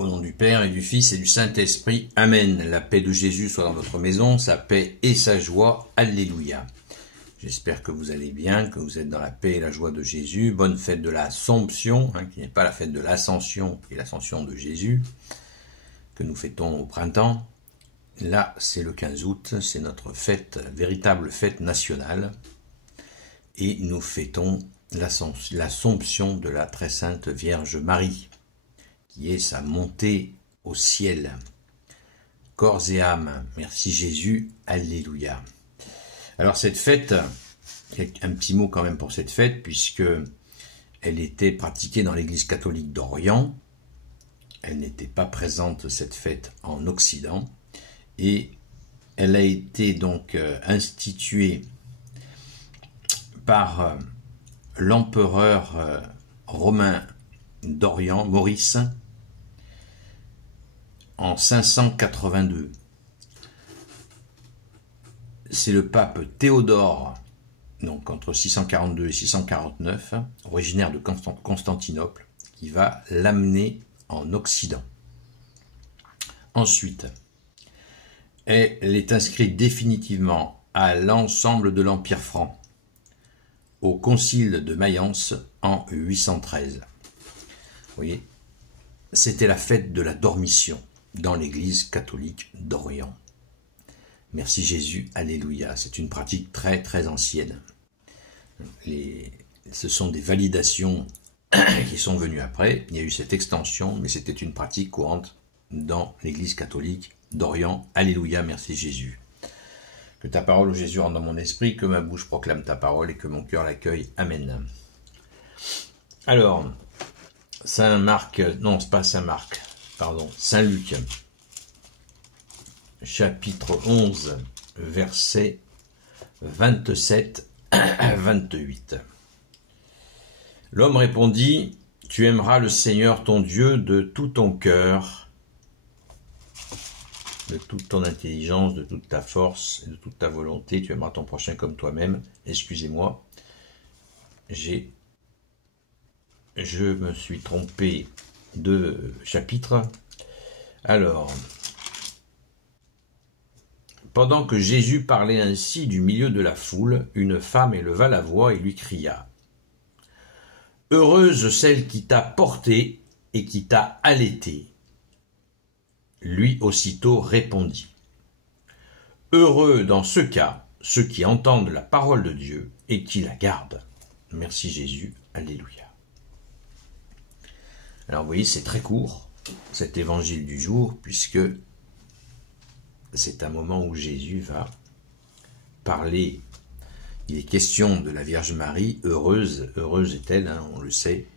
Au nom du Père et du Fils et du Saint-Esprit. Amen. La paix de Jésus soit dans votre maison, sa paix et sa joie. Alléluia. J'espère que vous allez bien, que vous êtes dans la paix et la joie de Jésus. Bonne fête de l'Assomption, qui n'est pas la fête de l'Ascension et l'Ascension de Jésus, que nous fêtons au printemps. Là, c'est le 15 août, c'est notre fête, véritable fête nationale. Et nous fêtons l'Assomption de la très sainte Vierge Marie, qui est sa montée au ciel. Corps et âme, merci Jésus, alléluia. Alors cette fête, un petit mot quand même pour cette fête, puisque elle était pratiquée dans l'Église catholique d'Orient. Elle n'était pas présente, cette fête, en Occident. Et elle a été donc instituée par l'empereur romain d'Orient, Maurice, en 582. C'est le pape Théodore, donc entre 642 et 649, originaire de Constantinople, qui va l'amener en Occident. Ensuite, elle est inscrite définitivement à l'ensemble de l'Empire franc, au concile de Mayence en 813. Vous voyez, c'était la fête de la Dormition dans l'Église catholique d'Orient. Merci Jésus, alléluia. C'est une pratique très très ancienne. Ce sont des validations qui sont venues après. Il y a eu cette extension, mais c'était une pratique courante dans l'Église catholique d'Orient. Alléluia, merci Jésus. Que ta parole, ô Jésus, rentre dans mon esprit, que ma bouche proclame ta parole et que mon cœur l'accueille. Amen. Alors, Saint Marc, non, c'est pas Saint Marc, pardon, Saint Luc, chapitre 11, versets 27 à 28. L'homme répondit, « Tu aimeras le Seigneur ton Dieu de tout ton cœur, de toute ton intelligence, de toute ta force et de toute ta volonté. Tu aimeras ton prochain comme toi-même. » Excusez-moi, je me suis trompé de chapitre. Alors, pendant que Jésus parlait ainsi du milieu de la foule, une femme éleva la voix et lui cria, « Heureuse celle qui t'a porté et qui t'a allaité. » Lui aussitôt répondit, « Heureux dans ce cas ceux qui entendent la parole de Dieu et qui la gardent. » Merci Jésus, alléluia. Alors vous voyez, c'est très court, cet évangile du jour, puisque c'est un moment où Jésus va parler. Il est question de la Vierge Marie, heureuse est-elle, on le sait.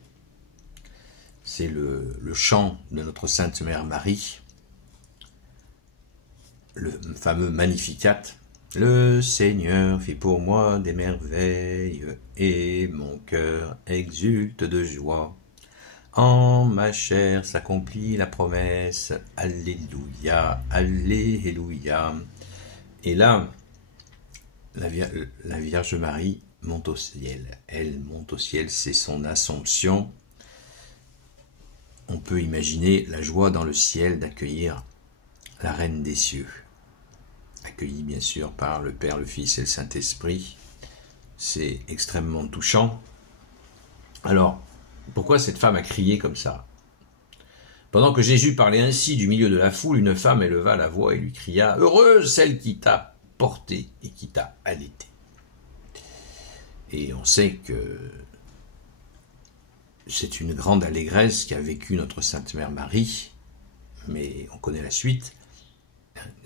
C'est le chant de notre Sainte Mère Marie, le fameux Magnificat. Le Seigneur fit pour moi des merveilles, et mon cœur exulte de joie. En ma chair s'accomplit la promesse. Alléluia, alléluia. Et là, la Vierge Marie monte au ciel. Elle monte au ciel, c'est son Assomption. On peut imaginer la joie dans le ciel d'accueillir la Reine des cieux. Accueillie bien sûr par le Père, le Fils et le Saint-Esprit. C'est extrêmement touchant. Alors, pourquoi cette femme a crié comme ça? Pendant que Jésus parlait ainsi du milieu de la foule, une femme éleva la voix et lui cria « Heureuse celle qui t'a porté et qui t'a allaité. » Et on sait que c'est une grande allégresse qu'a vécu notre Sainte Mère Marie, mais on connaît la suite.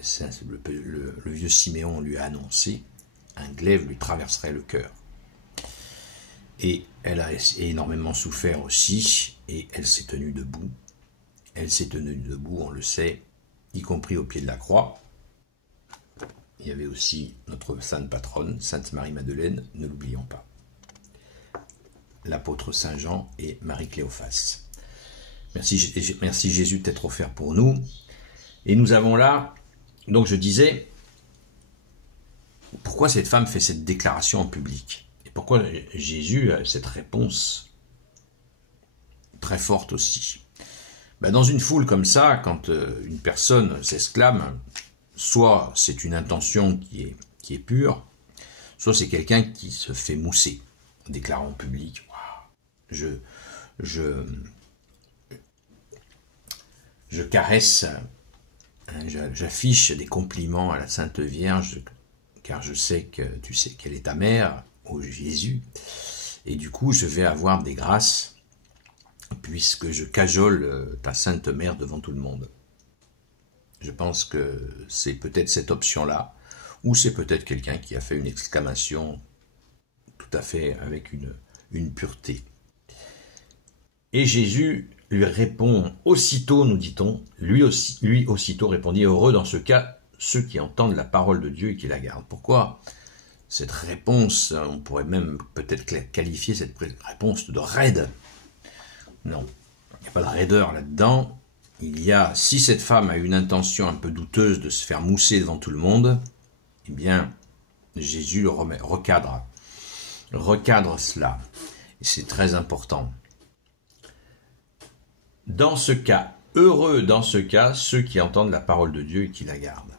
Le vieux Siméon lui a annoncé, un glaive lui traverserait le cœur. Et elle a énormément souffert aussi, et elle s'est tenue debout. Elle s'est tenue debout, on le sait, y compris au pied de la croix. Il y avait aussi notre sainte patronne, Sainte Marie-Madeleine, ne l'oublions pas. L'apôtre Saint Jean et Marie Cléophas. Merci Jésus d'être offert pour nous. Et nous avons là, donc je disais, pourquoi cette femme fait cette déclaration en public? Pourquoi Jésus a cette réponse très forte aussi? Ben, dans une foule comme ça, quand une personne s'exclame, soit c'est une intention qui est pure, soit c'est quelqu'un qui se fait mousser, en déclarant en public, wow, je caresse, hein, j'affiche des compliments à la Sainte Vierge, car je sais que tu sais qu'elle est ta mère, ô Jésus, et du coup je vais avoir des grâces, puisque je cajole ta Sainte Mère devant tout le monde. Je pense que c'est peut-être cette option-là, ou c'est peut-être quelqu'un qui a fait une exclamation tout à fait avec une pureté. Et Jésus lui répond aussitôt, nous dit-on, lui aussitôt répondit, heureux dans ce cas ceux qui entendent la parole de Dieu et qui la gardent. Pourquoi cette réponse, on pourrait même peut-être qualifier cette réponse de raide. Non, il n'y a pas de raideur là-dedans. Il y a, si cette femme a une intention un peu douteuse de se faire mousser devant tout le monde, eh bien, Jésus le recadre cela. Et c'est très important. Dans ce cas, heureux dans ce cas, ceux qui entendent la parole de Dieu et qui la gardent.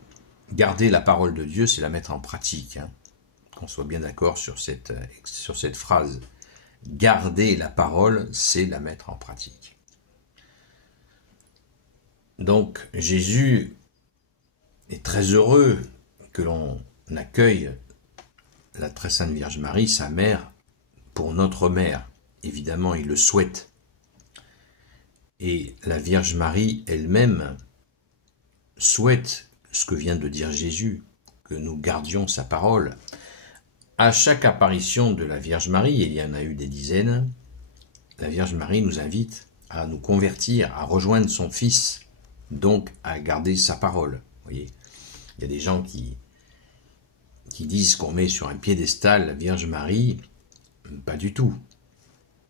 Garder la parole de Dieu, c'est la mettre en pratique. Hein. Qu'on soit bien d'accord sur cette phrase. Garder la parole, c'est la mettre en pratique. Donc, Jésus est très heureux que l'on accueille la très sainte Vierge Marie, sa mère, pour notre mère. Évidemment, il le souhaite. Et la Vierge Marie elle-même souhaite ce que vient de dire Jésus, que nous gardions sa parole. À chaque apparition de la Vierge Marie, et il y en a eu des dizaines, la Vierge Marie nous invite à nous convertir, à rejoindre son Fils, donc à garder sa parole. Vous voyez, il y a des gens qui disent qu'on met sur un piédestal la Vierge Marie. Pas du tout.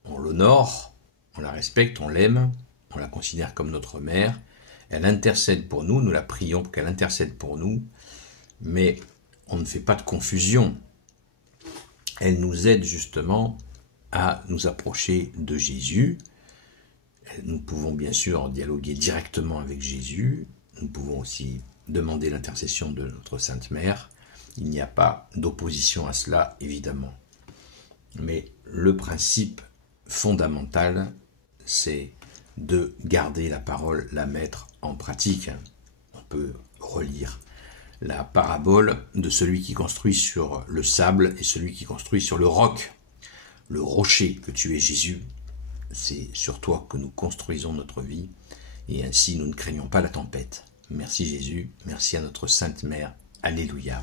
On l'honore, on la respecte, on l'aime, on la considère comme notre mère. Elle intercède pour nous, nous la prions pour qu'elle intercède pour nous, mais on ne fait pas de confusion. Elle nous aide justement à nous approcher de Jésus. Nous pouvons bien sûr dialoguer directement avec Jésus. Nous pouvons aussi demander l'intercession de notre Sainte Mère. Il n'y a pas d'opposition à cela, évidemment. Mais le principe fondamental, c'est de garder la parole, la mettre en pratique. On peut relire la parabole de celui qui construit sur le sable et celui qui construit sur le roc. Le rocher que tu es, Jésus, c'est sur toi que nous construisons notre vie et ainsi nous ne craignons pas la tempête. Merci Jésus, merci à notre Sainte Mère. Alléluia.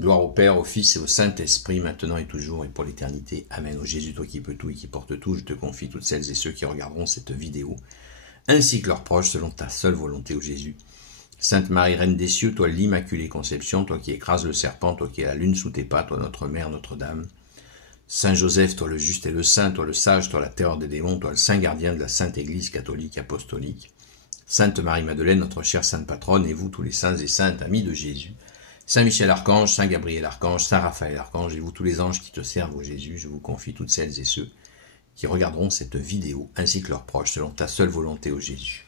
Gloire au Père, au Fils et au Saint-Esprit, maintenant et toujours et pour l'éternité. Amen. Ô Jésus, toi qui peux tout et qui portes tout, je te confie toutes celles et ceux qui regarderont cette vidéo, ainsi que leurs proches, selon ta seule volonté, ô Jésus. Sainte Marie, Reine des cieux, toi l'Immaculée Conception, toi qui écrases le serpent, toi qui as la lune sous tes pas, toi notre Mère, Notre-Dame. Saint Joseph, toi le juste et le saint, toi le sage, toi la terreur des démons, toi le saint gardien de la Sainte Église catholique apostolique. Sainte Marie-Madeleine, notre chère Sainte Patronne, et vous tous les saints et saintes amis de Jésus. Saint Michel Archange, Saint Gabriel Archange, Saint Raphaël Archange, et vous tous les anges qui te servent, ô Jésus, je vous confie toutes celles et ceux qui regarderont cette vidéo, ainsi que leurs proches, selon ta seule volonté, ô Jésus.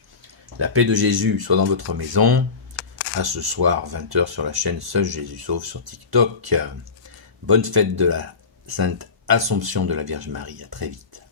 La paix de Jésus soit dans votre maison. À ce soir, 20h sur la chaîne Seul Jésus Sauve sur TikTok. Bonne fête de la Sainte Assomption de la Vierge Marie. À très vite.